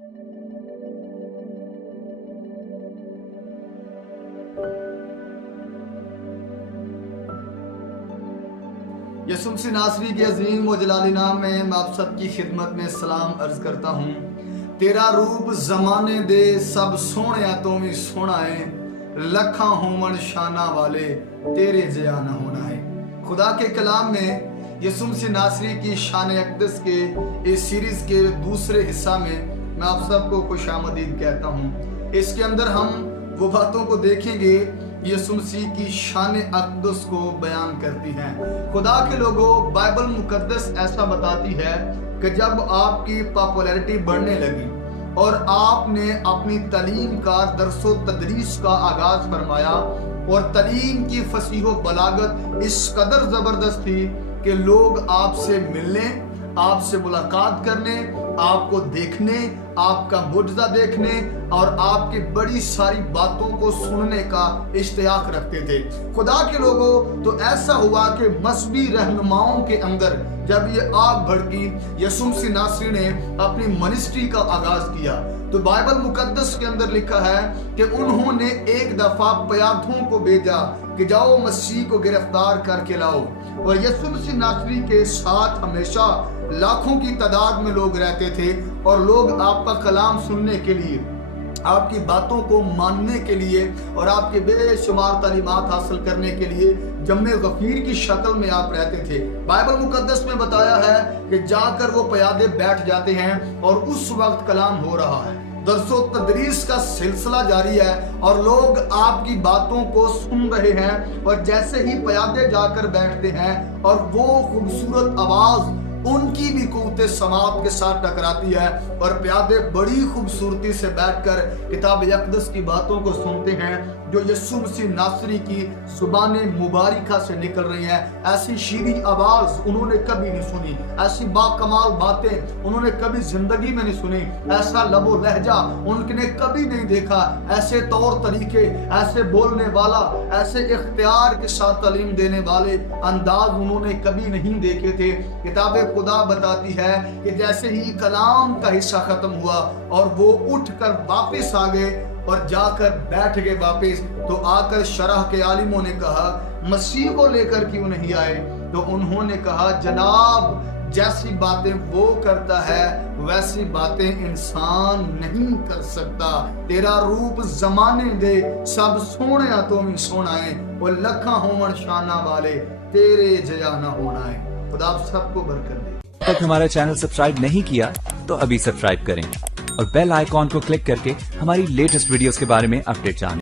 यसुम सी नासरी के अजीम व जलाली नाम में मैं आप सबकी खिदमत में सलाम अर्ज करता हूँ। तेरा रूप जमाने दे सब सोहणिया तो भी सोहना है, लखा होवन शाना वाले तेरे जया न होना है। खुदा के कलाम में यसुम सी नासरी की शान अक़दस के इस सीरीज के दूसरे हिस्सा में मैं आप सबको खुशामदीद कहता हूँ। इसके अंदर हम वो बातों को देखेंगे यसुम मसीह की शान अक़दस को बयान करती हैं। खुदा के लोगों, बाइबल मुकद्दस ऐसा बताती है कि जब आपकी पॉपुलैरिटी बढ़ने लगी और आपने अपनी तालीम का दरसो तदरीस का आगाज फरमाया और तालीम की फसीहो बलागत इस कदर जबरदस्त थी कि लोग आपसे मिलने, आपसे मुलाकात करने, आपको देखने, आपका मुजज़ा देखने और आपकी बड़ी सारी बातों को सुनने का इश्तियाक रखते थे। खुदा के लोगों, तो ऐसा हुआ कि मजहबी रहनुमाओं के अंदर जब ये आग भड़की, यसुम मसीह नासरी ने अपनी मिनिस्ट्री का आगाज किया। तो बाइबल मुकद्दस के अंदर लिखा है कि उन्होंने एक दफा प्यादों को भेजा कि जाओ मसीह को गिरफ्तार करके लाओ, और यसुम मसीह नासरी के साथ हमेशा लाखों की तादाद में लोग रहते थे और लोग आपका कलाम सुनने के लिए, आपकी बातों को मानने के लिए और आपके बेशुमार तालीमात हासिल करने के लिए जम्मे गफीर की शक्ल में आप रहते थे। बाइबल मुकद्दस में बताया है कि जाकर वो प्यादे बैठ जाते हैं और उस वक्त कलाम हो रहा है, दरसो तदरीस का सिलसिला जारी है और लोग आपकी बातों को सुन रहे हैं। और जैसे ही प्यादे जाकर बैठते हैं और वो खूबसूरत आवाज उनकी भी कुव्वत समात के साथ टकराती है और प्यादे बड़ी खूबसूरती से बैठकर किताब अक़दस की बातों को सुनते हैं जो यसुम मसीह नासरी की ज़ुबान मुबारका से निकल रही है। ऐसी शीरी आवाज उन्होंने कभी नहीं सुनी, ऐसी बाकमाल बातें उन्होंने कभी जिंदगी में नहीं सुनी, ऐसा लबो लहजा उनने कभी नहीं देखा, ऐसे तौर तरीके, ऐसे बोलने वाला, ऐसे इख्तियार के साथ तालीम देने वाले अंदाज उन्होंने कभी नहीं देखे थे। किताब खुदा बताती है कि जैसे ही कलाम का हिस्सा खत्म हुआ और वो उठकर वापस आ गए और जाकर बैठ गए वापस, तो आकर शरह के आलिमों ने कहा मसीह को लेकर क्यों नहीं आए? तो उन्होंने कहा जनाब, जैसी बातें वो करता है वैसी बातें इंसान नहीं कर सकता। तेरा रूप जमाने दे सब सोहणिया तो भी सोहना है, वो लखा होवन शाना वाले तेरे जया न होना है। खुदा आप सबको बरकत दे। अब तक हमारा चैनल सब्सक्राइब नहीं किया तो अभी सब्सक्राइब करें और बेल आइकॉन को क्लिक करके हमारी लेटेस्ट वीडियोस के बारे में अपडेट जानें।